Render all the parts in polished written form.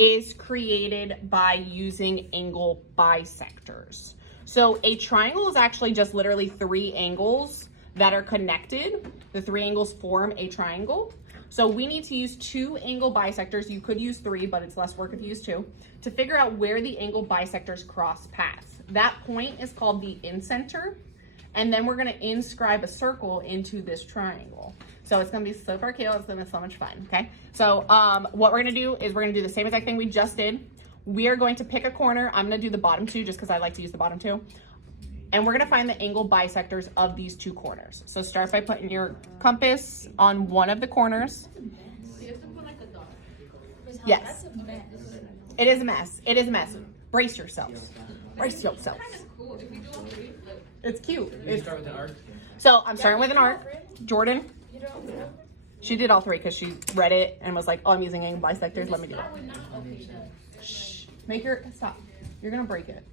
is created by using angle bisectors. So a triangle is actually just literally 3 angles that are connected. The 3 angles form a triangle. So we need to use 2 angle bisectors. You could use 3, but it's less work if you use 2, to figure out where the angle bisectors cross paths. That point is called the incenter. And then we're gonna inscribe a circle into this triangle. So it's gonna be super cute, it's gonna be so much fun, okay? So what we're gonna do is we're gonna do the same exact thing we just did. We are going to pick a corner. I'm gonna do the bottom 2 just because I like to use the bottom 2. And we're gonna find the angle bisectors of these 2 corners. So start by putting your compass on one of the corners. Yes. It is a mess. It is a mess. Brace yourselves. Brace yourselves. It's cute. Start with an arc. So I'm starting with an arc. Jordan, she did all 3 because she read it and was like, oh, I'm using angle bisectors. Let me do it. Shh. Make your, stop. You're going to break it.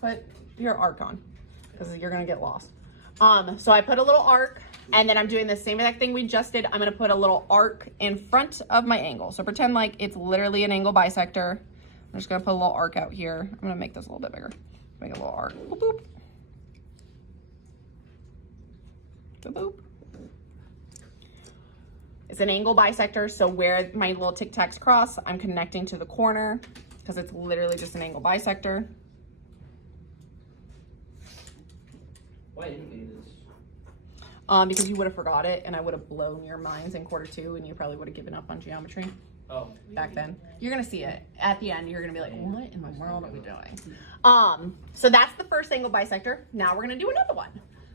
Put your arc on because you're going to get lost. So I put a little arc, and then I'm doing the same exact thing we just did. I'm going to put a little arc in front of my angle. So pretend like it's literally an angle bisector. I'm just going to put a little arc out here. I'm going to make this a little bit bigger. Make a little arc. Boop, boop. Boop, boop. It's an angle bisector, so where my little tic tacs cross, I'm connecting to the corner because it's literally just an angle bisector. Why didn't we do this? Because you would have forgot it, and I would have blown your minds in quarter 2, and you probably would have given up on geometry. Oh. Back then. You're gonna see it at the end. You're gonna be like, what in the world are we doing? So that's the first angle bisector. Now we're gonna do another one.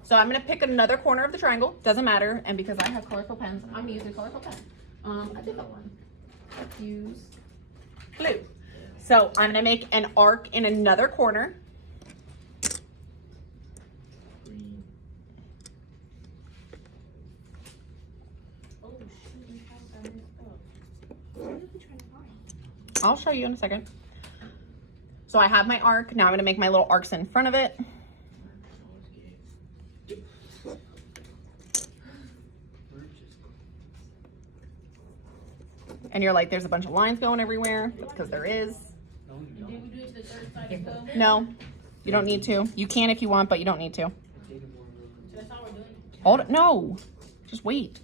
So I'm gonna pick another corner of the triangle. Doesn't matter. And because I have colorful pens, I'm gonna use a colorful pen. I did that one. Let's use blue. So I'm gonna make an arc in another corner. Green. I'll show you in a second. So I have my arc. Now I'm gonna make my little arcs in front of it. And you're like, there's a bunch of lines going everywhere, because there is. No, you don't need to. You can if you want, but you don't need to. Hold it. No, just wait.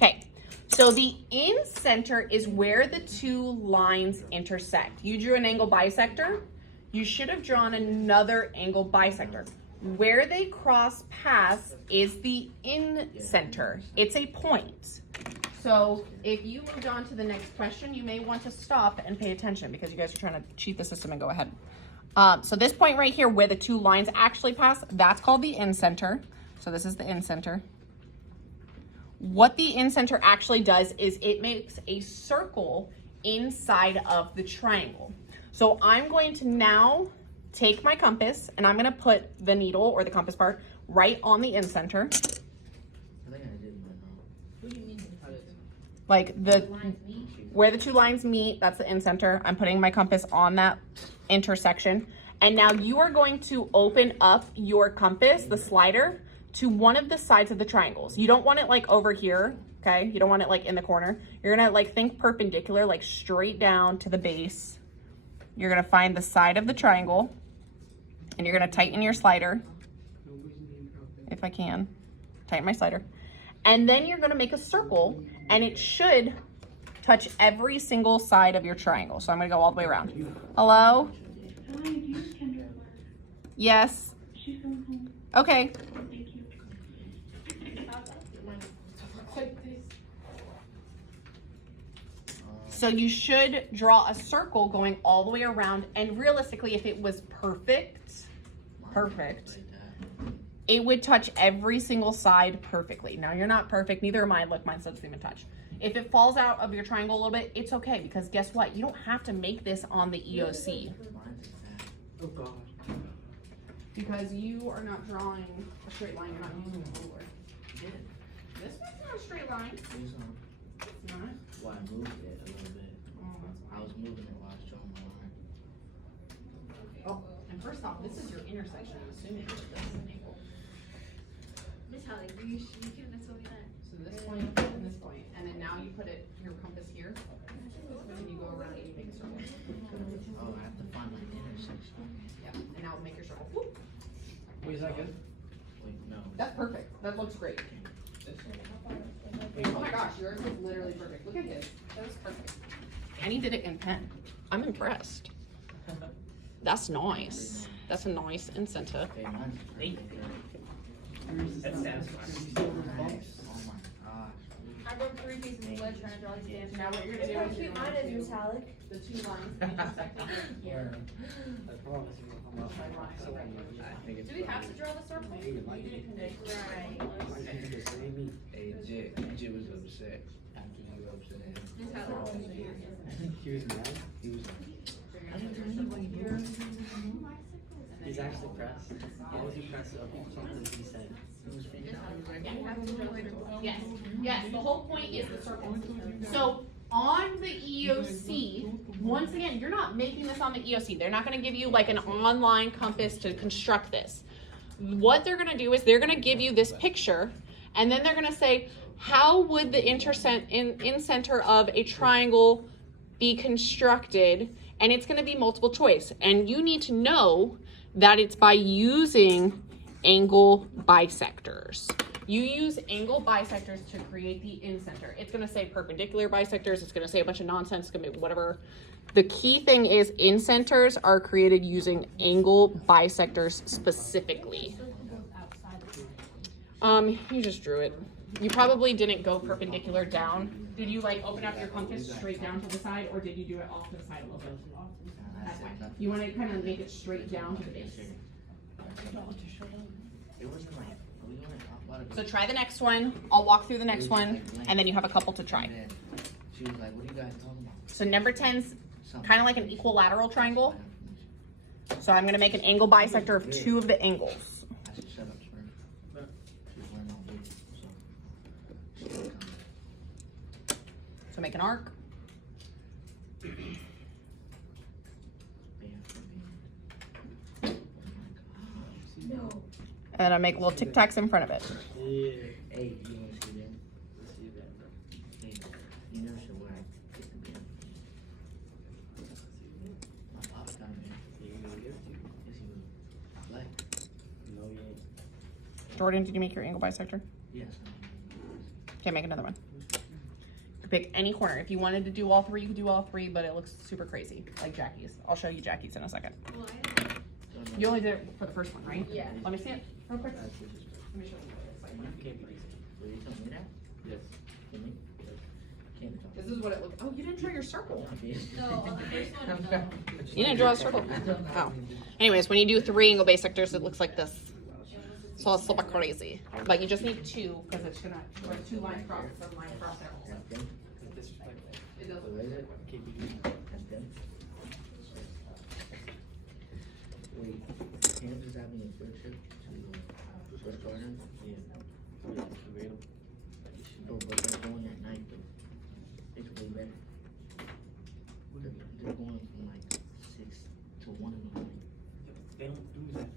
Okay, so the incenter is where the 2 lines intersect. You drew an angle bisector. You should have drawn another angle bisector. Where they cross paths is the incenter. It's a point. So if you moved on to the next question, you may want to stop and pay attention because you guys are trying to cheat the system and go ahead. So this point right here where the 2 lines actually pass, that's called the incenter. So this is the incenter. What the incenter actually does is it makes a circle inside of the triangle. So I'm going to now take my compass and I'm going to put the needle or the compass part right on the incenter. I think I did one. What do you mean? Like where the 2 lines meet, that's the incenter. I'm putting my compass on that intersection. And now you are going to open up your compass, the slider, to one of the sides of the triangles. You don't want it like over here, okay? You don't want it like in the corner. You're gonna like think perpendicular, like straight down to the base. You're gonna find the side of the triangle and you're gonna tighten your slider. If I can, tighten my slider. And then you're gonna make a circle and it should touch every single side of your triangle. So I'm gonna go all the way around. Hello? Yes. Okay. So you should draw a circle going all the way around, and realistically, if it was perfect, it would touch every single side perfectly. Now you're not perfect, neither am I. Look, mine doesn't even touch. If it falls out of your triangle a little bit, it's okay, because guess what? You don't have to make this on the EOC. Oh God. Because you are not drawing a straight line, you're not using a ruler. Yeah. This one's not a straight line. It's not. It's not. Well, I moved it a little bit. Oh, that's I was moving it while I was drawing my line. Oh, and first off, this is your intersection. I'm assuming that this is an angle. Miss Holly, you couldn't have told me that. So this point and this point, and then now you put it your compass here, and you Is that good? Wait, no. That's perfect. That looks great. Oh my gosh, yours is literally perfect. Look at his. That was perfect. And he did it in pen. I'm impressed. That's nice. That's a nice Incenter. Okay, mine's perfect. That sounds Nice. Oh my gosh. I broke 3 pieces of wood trying to draw these damn. Now what you're Look gonna how do is cute you're mine going is, to Miss Alec. the 2 lines intersecting here. I promise you. I'm not Do we have to draw the circle? You didn't connect. Right. Hey, Jit was upset after you upset him. Miss Alec. He was mad. He was like, I didn't tell anybody, bro. He's actually pressed. Why was he pressed up? Something he said. He was freaking out. He was like, You have to draw the circle. Yes, yes, the whole point is the circle. So on the EOC, once again, you're not making this on the EOC. They're not gonna give you like an online compass to construct this. What they're gonna do is they're gonna give you this picture and then they're gonna say, how would the incenter of a triangle be constructed? And it's gonna be multiple choice. And you need to know that it's by using angle bisectors. You use angle bisectors to create the incenter. It's gonna say perpendicular bisectors, it's gonna say a bunch of nonsense, it's gonna be whatever. The key thing is incenters are created using angle bisectors specifically. You just drew it. You probably didn't go perpendicular down. Did you like open up your compass straight down to the side, or did you do it off to the side a little bit? That's fine. You wanna kind of make it straight down to the base. it wasn't like, we went off a lot of So try the next one. I'll walk through the next one, and then you have a couple to try. And then she was like, what are you guys talking about? So number 10's Something. kind of like an equilateral triangle. So I'm gonna make an angle bisector of 2 of the angles. I said, shut up, Smurf. She was wearing all blue, so. She was coming. So make an arc. Bam, bam. Oh my gosh. No. And I make little tic tacs in front of it. Yeah. Hey, you wanna see that? Let's see that. Hey, you never should wear I kick the bin. My pop's got him in. Yeah, you gonna give it to you? Yes, he will. Black. No, you ain't. Jordan, did you make your angle bisector? Yes. Okay, make another one. You pick any corner. If you wanted to do all 3, you could do all 3, but it looks super crazy, like Jackie's. I'll show you Jackie's in a second. Well, I You only did it for the first one, right? Yeah. Let me see it real quick. That's disrespectful. Let me show you what it looks like. You can't be racist. Will you tell me that? Yes. Can you? Can't be talking. This is what it looks. Oh, you didn't draw your circle. No, on the first one, no. You didn't draw a circle. Oh. Anyways, when you do 3 angle bisectors, it looks like this. So it's super crazy. But you just need 2 because it's gonna where 2 lines cross, the line cross there also. That's them? That's disrespectful. It does. What is it? Can't be doing That's them? Wait, Kansas is having a field trip to Swiss Gardens? Yeah. Yeah, it's available. Bro, but they're going at night though. It's way better. They're going from like 6 to 1 in the morning. They don't do that.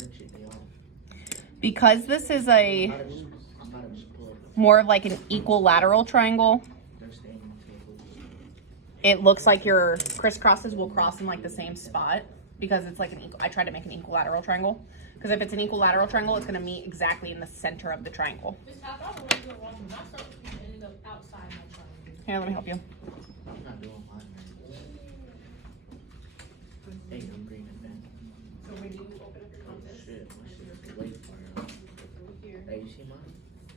Merchant, they all. Because this is a I'm about to just pull up. more of like an equilateral triangle, They're staying on the table. it looks like your crisscrosses will cross in like the same spot because it's like an I tried to make an equilateral triangle. Because if it's an equilateral triangle, it's gonna meet exactly in the center of the triangle. Miss Alec, I don't want to do it wrong. My circle ended up outside my triangle. Here, let me help you. I'm not doing mine, man. Hey, I'm bringing it back. So when you open up your Oh shit, my shit is way far out. Hey, you see mine?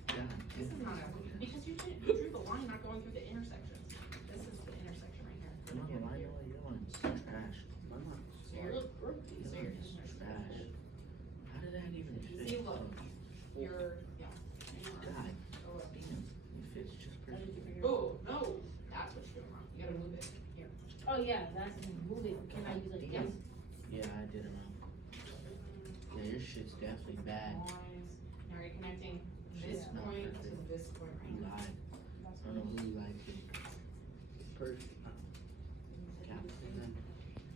God, This is not a, because you drew the line not going through the intersections. This is the intersection right here. I'm not gonna lie, your one's trash. So you're, so you're just Trash. How did that even fit? See, look. You're, yeah. God, damn, it fits just perfect. Oh, no, that's what you're doing wrong. You gotta move it. Here. Oh, yeah, that's moving. Can I use it again? Yeah, I did it wrong. Yeah, your shit's definitely bad. Lines. Now you're connecting this Shit's not point to perfect. this point You right lied. I don't know who you lied to. Perfect. Cap.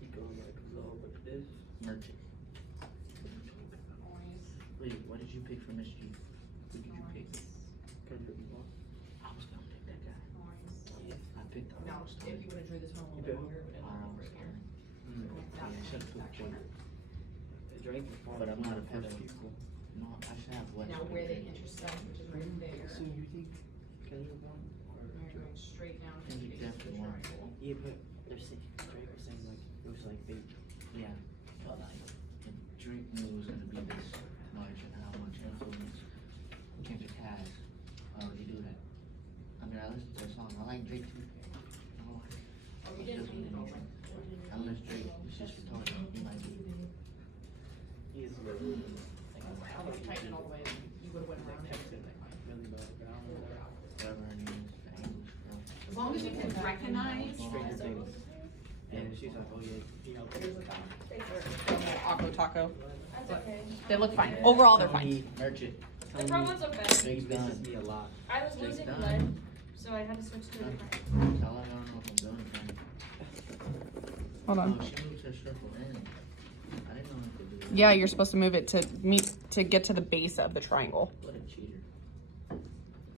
He going like a little bit this. Merchant. Noise. Wait, what did you pick for Miss G? Who did you pick? Kendrick Lamar. I was gonna pick that guy. Noise. I picked the Now, most. if you would've drew this one a little bit longer, it would've been over here. Yeah, shut up. That corner. They Drake before. But I'm not a first people. No, I should have West. Now where they intersect, which is right there, So you think Kelly would want? and you're going straight down to And the you base of the definitely want- triangle. Yeah, but they're saying Drake was saying like it was like big. Yeah, but like, if Drake knew it was gonna be this much and how much influence Kendrick has, why would he do that? I mean, I listen to a song, I like Drake too. Oh, you didn't read it all, right? Unless Drake is just retarded, he might be. He's really. I don't know if you tighten it all the way, you would've went around it. Really low down. Whatever her name is, the English girl. As long as you can recognize. Stranger Things. And she's like, oh yeah, you know. Taco taco. That's okay. They look fine. Overall, they're fine. Merch it. The front ones look better. Drake's This is done. me a lot. I was Drake's losing done. blood, so I had to switch to a different. Tell her I don't know if I'm doing it. Hold Oh, on. she moved her circle in. I didn't know I could do that. Yeah, you're supposed to move it to get to the base of the triangle. What a cheater.